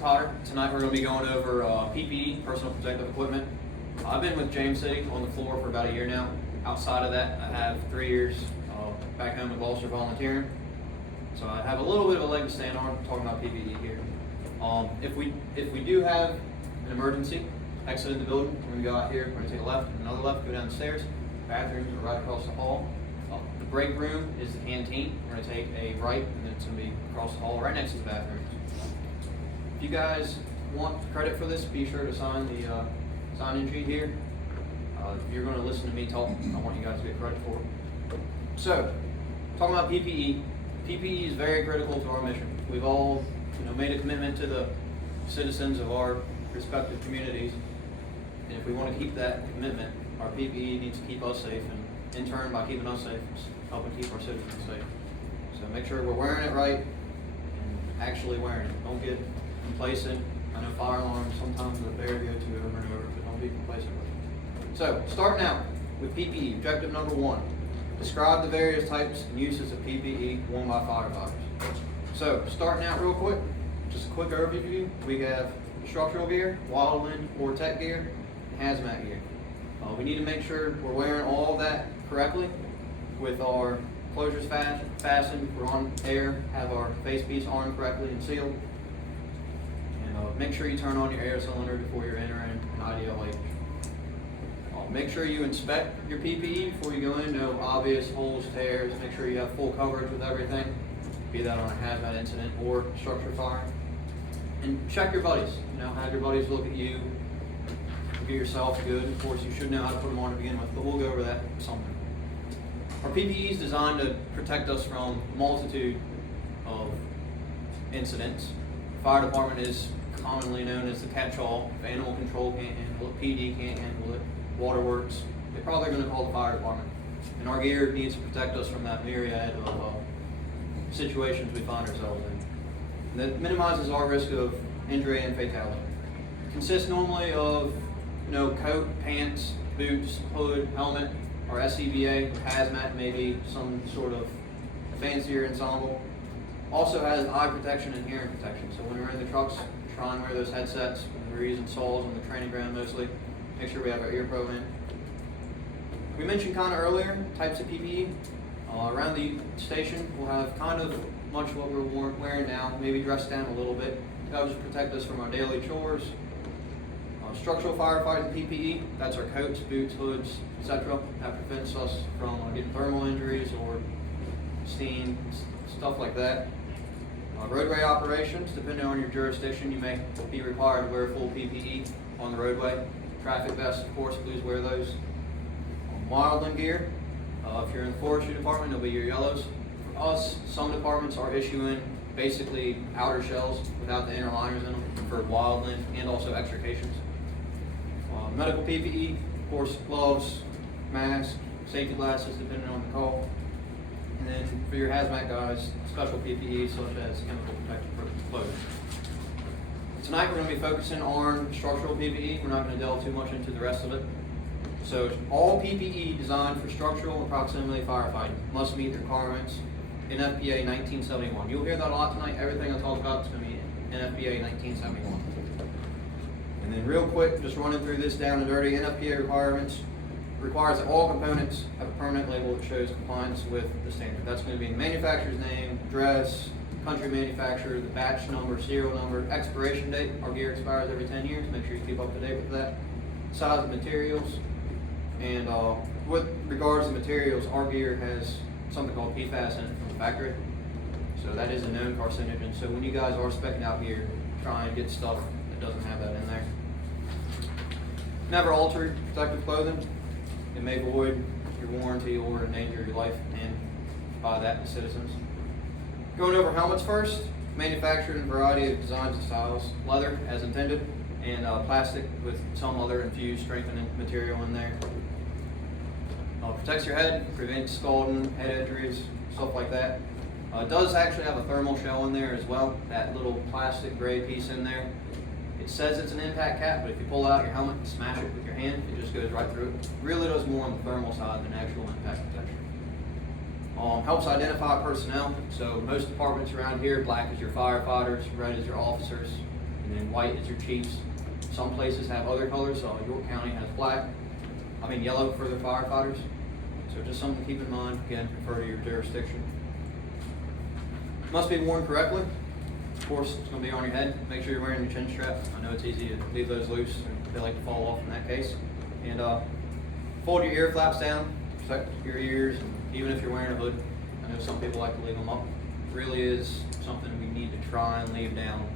Potter. Tonight we're going to be going over PPE, personal protective equipment. I've been with James City on the floor for about a year now. Outside of that, I have 3 years back home in Gloucester volunteering. So I have a little bit of a leg to stand on talking about PPE here. If we do have an emergency, exiting the building, we're going to go out here, we're going to take a left, another left, go down the stairs. Bathrooms are right across the hall. The break room is the canteen. We're going to take a right, and then it's going to be across the hall, right next to the bathrooms. If you guys want credit for this, be sure to sign the sign-in sheet here. If you're going to listen to me talk, I want you guys to get credit for it. So, talking about PPE. PPE is very critical to our mission. We've all, made a commitment to the citizens of our respective communities, and if we want to keep that commitment, our PPE needs to keep us safe, and in turn, by keeping us safe, it's helping keep our citizens safe. So make sure we're wearing it right and actually wearing it. Don't get complacent. I know fire alarms sometimes the bear go to over and over, but don't be complacent with it. So starting out with PPE, objective number 1. Describe the various types and uses of PPE worn by firefighters. So starting out real quick, just a quick overview. We have structural gear, wildland or tech gear, and hazmat gear. We need to make sure we're wearing all of that correctly with our closures fastened, we're on air, have our face piece armed correctly and sealed. And make sure you turn on your air cylinder before you're entering an IDLH. Make sure you inspect your PPE before you go in. No obvious holes, tears. Make sure you have full coverage with everything, be that on a hazmat incident or structure fire. And check your buddies. Have your buddies look at you. Get yourself good. Of course, you should know how to put them on to begin with, but we'll go over that something. Our PPE is designed to protect us from a multitude of incidents. The fire department is commonly known as the catch-all. If animal control can't handle it, PD can't handle it, waterworks, they're probably going to call the fire department. And our gear needs to protect us from that myriad of situations we find ourselves in. And that minimizes our risk of injury and fatality. It consists normally of coat, pants, boots, hood, helmet, or SCBA, hazmat, maybe some sort of fancier ensemble. Also has eye protection and hearing protection. So when we're in the trucks, try and wear those headsets. When we're using saws on the training ground mostly, make sure we have our ear probe in. We mentioned kind of earlier types of PPE. Around the station, we'll have kind of much what we're wearing now, maybe dressed down a little bit. That'll just protect us from our daily chores. Structural firefighting PPE, that's our coats, boots, hoods, etc. That prevents us from getting thermal injuries or steam, stuff like that. Roadway operations, depending on your jurisdiction, you may be required to wear full PPE on the roadway. Traffic vests, of course, please wear those. Wildland gear, if you're in the forestry department, it'll be your yellows. For us, some departments are issuing basically outer shells without the inner liners in them for wildland and also extrications. Medical PPE, of course, gloves, masks, safety glasses, depending on the call. And then for your hazmat guys, special PPE such as chemical protective clothing. Tonight we're going to be focusing on structural PPE. We're not going to delve too much into the rest of it. So all PPE designed for structural and proximity firefighting must meet the requirements in NFPA 1971. You'll hear that a lot tonight. Everything I talk about is going to be in NFPA 1971. And then real quick, just running through this down and dirty, NFPA requirements requires that all components have a permanent label that shows compliance with the standard. That's going to be the manufacturer's name, address, country manufacturer, the batch number, serial number, expiration date. Our gear expires every 10 years. Make sure you keep up to date with that. Size of materials. And with regards to materials, our gear has something called PFAS in it from the factory. So that is a known carcinogen. So when you guys are speccing out gear, try and get stuff that doesn't have that in there. Never alter protective clothing. It may void your warranty or endanger your life and by that the citizens. Going over helmets first, manufactured in a variety of designs and styles. Leather as intended, and plastic with some other infused strengthening material in there. Protects your head, prevents scalding, head injuries, stuff like that. It does actually have a thermal shell in there as well, that little plastic gray piece in there. It says it's an impact cap, but if you pull out your helmet and smash it with your hand, it just goes right through it. Really does more on the thermal side than actual impact protection. Helps identify personnel. So most departments around here, black is your firefighters, red is your officers, and then white is your chiefs. Some places have other colors, so York County has yellow for the firefighters. So just something to keep in mind, again, refer to your jurisdiction. Must be worn correctly. Of course, it's going to be on your head. Make sure you're wearing your chin strap. I know it's easy to leave those loose, and they like to fall off in that case. And fold your ear flaps down, protect your ears, and even if you're wearing a hood. I know some people like to leave them up. It really is something we need to try and leave down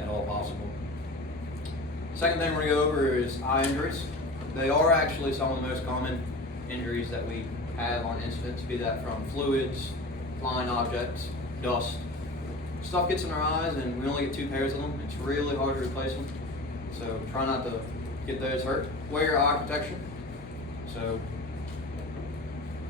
at all possible. Second thing we're going to go over is eye injuries. They are actually some of the most common injuries that we have on incidents, be that from fluids, flying objects, dust. Stuff gets in our eyes and we only get 2 pairs of them. It's really hard to replace them. So try not to get those hurt. Wear your eye protection. So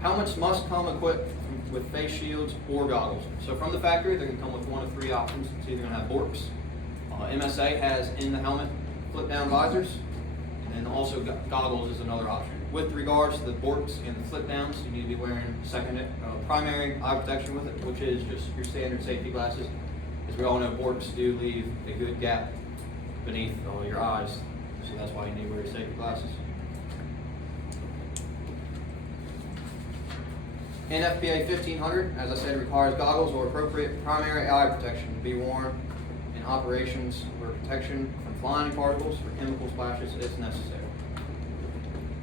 helmets must come equipped with face shields or goggles. So from the factory, they can come with 1 of 3 options. It's either going to have Borks. MSA has in the helmet flip down visors, and then also goggles is another option. With regards to the Borks and the flip downs, you need to be wearing primary eye protection with it, which is just your standard safety glasses. As we all know, Borks do leave a good gap beneath your eyes, so that's why you need to wear your safety glasses. NFPA 1500, as I said, requires goggles or appropriate primary eye protection to be worn in operations where protection from flying particles or chemical splashes is necessary.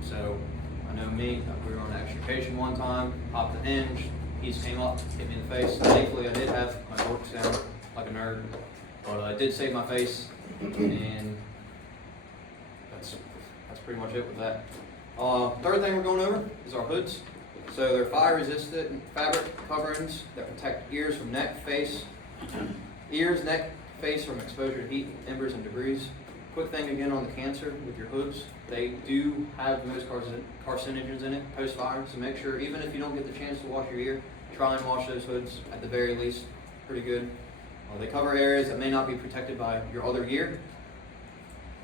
So, I know me, we were on an extrication one time, popped the hinge, piece came up, hit me in the face. Thankfully, I did have my Borks down like a nerd, but I did save my face, and that's pretty much it with that. Third thing we're going over is our hoods. So they're fire-resistant fabric coverings that protect ears, neck, face from exposure to heat, embers, and debris. Quick thing again on the cancer with your hoods, they do have the most carcinogens in it post-fire, so make sure, even if you don't get the chance to wash your ear, try and wash those hoods at the very least. Pretty good. They cover areas that may not be protected by your other gear.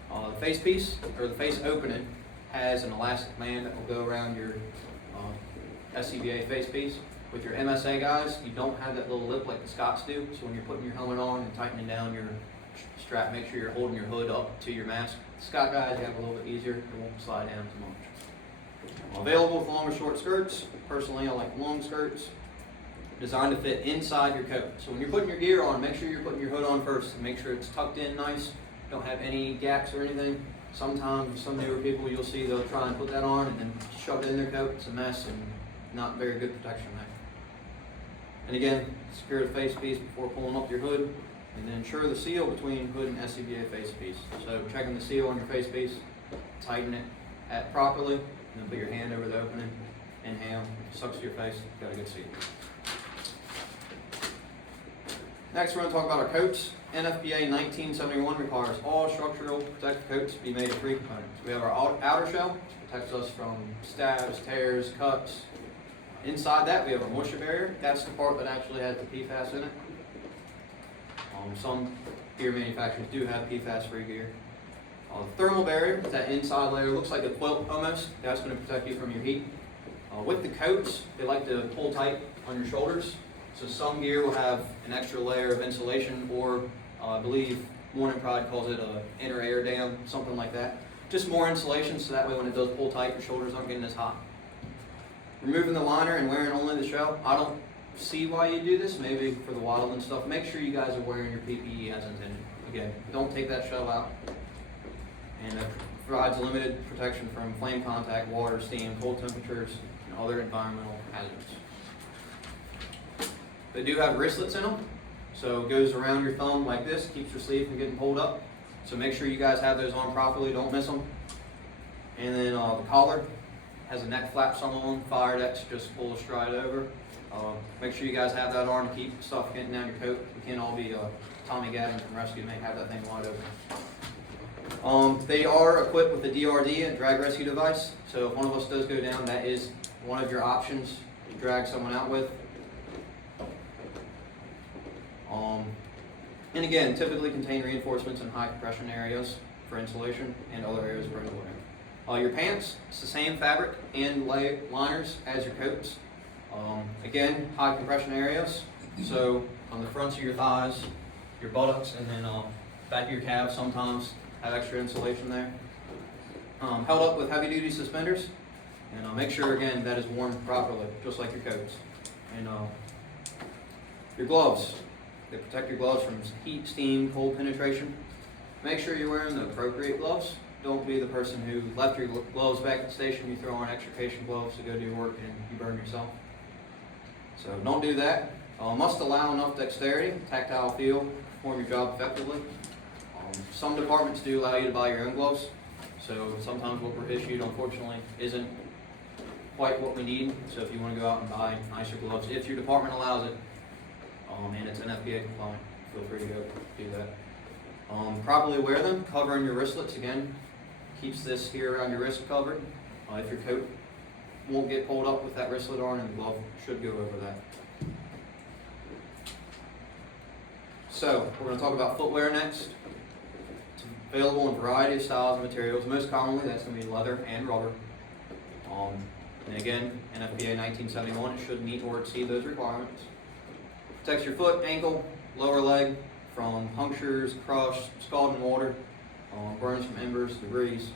The face piece, or the face opening, has an elastic band that will go around your SCBA face piece. With your MSA guys, you don't have that little lip like the Scots do, so when you're putting your helmet on and tightening down your strap, make sure you're holding your hood up to your mask. The Scott guys, you have a little bit easier, it won't slide down too much. Available with long or short skirts. Personally, I like long skirts. Designed to fit inside your coat. So when you're putting your gear on, make sure you're putting your hood on first and make sure it's tucked in nice, don't have any gaps or anything. Sometimes some newer people you'll see they'll try and put that on and then shove it in their coat. It's a mess and not very good protection there. And again, secure the face piece before pulling up your hood, and then ensure the seal between hood and SCBA face piece. So checking the seal on your face piece, tighten it properly, and then put your hand over the opening, inhale, sucks to your face, got a good seal. Next, we're going to talk about our coats. NFPA 1971 requires all structural protective coats be made of 3 components. We have our outer shell, which protects us from stabs, tears, cuts. Inside that, we have a moisture barrier. That's the part that actually has the PFAS in it. Some gear manufacturers do have PFAS-free gear. The thermal barrier, that inside layer, looks like a quilt almost. That's going to protect you from your heat. With the coats, they like to pull tight on your shoulders. So some gear will have an extra layer of insulation, or I believe Morning Pride calls it an inner air dam, something like that. Just more insulation, so that way when it does pull tight, your shoulders aren't getting as hot. Removing the liner and wearing only the shell. I don't see why you do this, maybe for the wild and stuff. Make sure you guys are wearing your PPE as intended. Again, don't take that shell out. And it provides limited protection from flame contact, water, steam, cold temperatures, and other environmental hazards. They do have wristlets in them, so it goes around your thumb like this, keeps your sleeve from getting pulled up. So make sure you guys have those on properly, don't miss them. And then the collar has a neck flap on, fire decks, just pull the stride over. Make sure you guys have that on to keep stuff getting down your coat. We can't all be Tommy Gavin from Rescue to have that thing wide open. They are equipped with a DRD, a drag rescue device. So if one of us does go down, that is one of your options to drag someone out with. And again, typically contain reinforcements in high compression areas for insulation and other areas for insulation. Your pants, it's the same fabric and liners as your coats. Again, high compression areas, so on the fronts of your thighs, your buttocks, and then back of your cab sometimes have extra insulation there. Held up with heavy duty suspenders, and make sure again that is worn properly, just like your coats. And your gloves, they protect your gloves from heat, steam, cold penetration. Make sure you're wearing the appropriate gloves. Don't be the person who left your gloves back at the station, you throw on extrication gloves to go do work and you burn yourself. So don't do that. Must allow enough dexterity, tactile feel, to perform your job effectively. Some departments do allow you to buy your own gloves, so sometimes what we're issued, unfortunately, isn't quite what we need. So if you want to go out and buy nicer gloves, if your department allows it, and it's NFPA compliant, feel free to go do that. Properly wear them, covering your wristlets, again, keeps this here around your wrist covered. If your coat won't get pulled up with that wristlet on, and the glove should go over that. So, we're going to talk about footwear next. It's available in a variety of styles and materials. Most commonly, that's going to be leather and rubber. And again, NFPA 1971, it should meet or exceed those requirements. Protects your foot, ankle, lower leg from punctures, crush, scalding water, burns from embers, debris.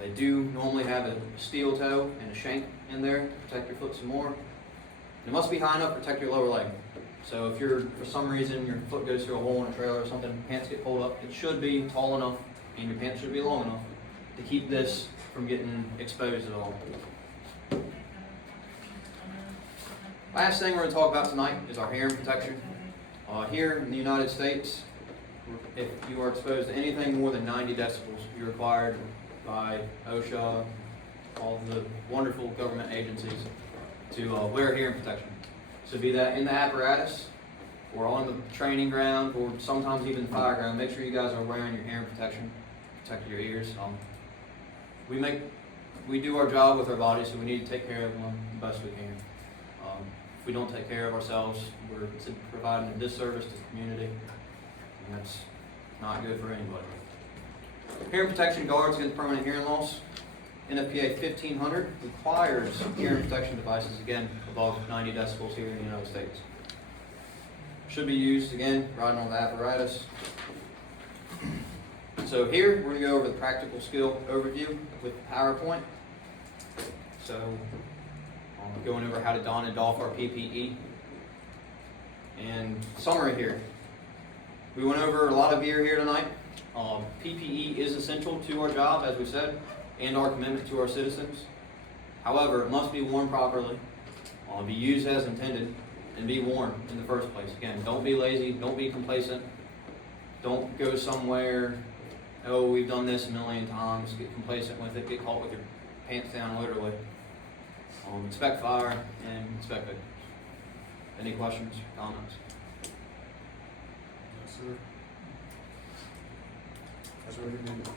They do normally have a steel toe and a shank in there to protect your foot some more. And it must be high enough to protect your lower leg. So if you're, for some reason, your foot goes through a hole in a trailer or something, pants get pulled up, it should be tall enough and your pants should be long enough to keep this from getting exposed at all. Last thing we're going to talk about tonight is our hearing protection. Here in the United States, if you are exposed to anything more than 90 decibels, you're required by OSHA, all the wonderful government agencies, to wear hearing protection. So be that in the apparatus, or on the training ground, or sometimes even the fire ground, make sure you guys are wearing your hearing protection, protect your ears. We do our job with our bodies, so we need to take care of them the best we can. If we don't take care of ourselves, we're providing a disservice to the community, and that's not good for anybody. Hearing protection guards against permanent hearing loss. NFPA 1500 requires hearing protection devices, again, above 90 decibels here in the United States. Should be used, again, riding on the apparatus. So here, we're going to go over the practical skill overview with PowerPoint. So, going over how to don and doff our PPE. And summary here. We went over a lot of gear here tonight. PPE is essential to our job, as we said, and our commitment to our citizens. However, it must be worn properly, be used as intended, and be worn in the first place. Again, don't be lazy, don't be complacent, don't go somewhere, oh, we've done this a million times, get complacent with it, get caught with your pants down literally. Inspect fire and inspect victims. Any questions, comments? Yes, sir. That's what we need.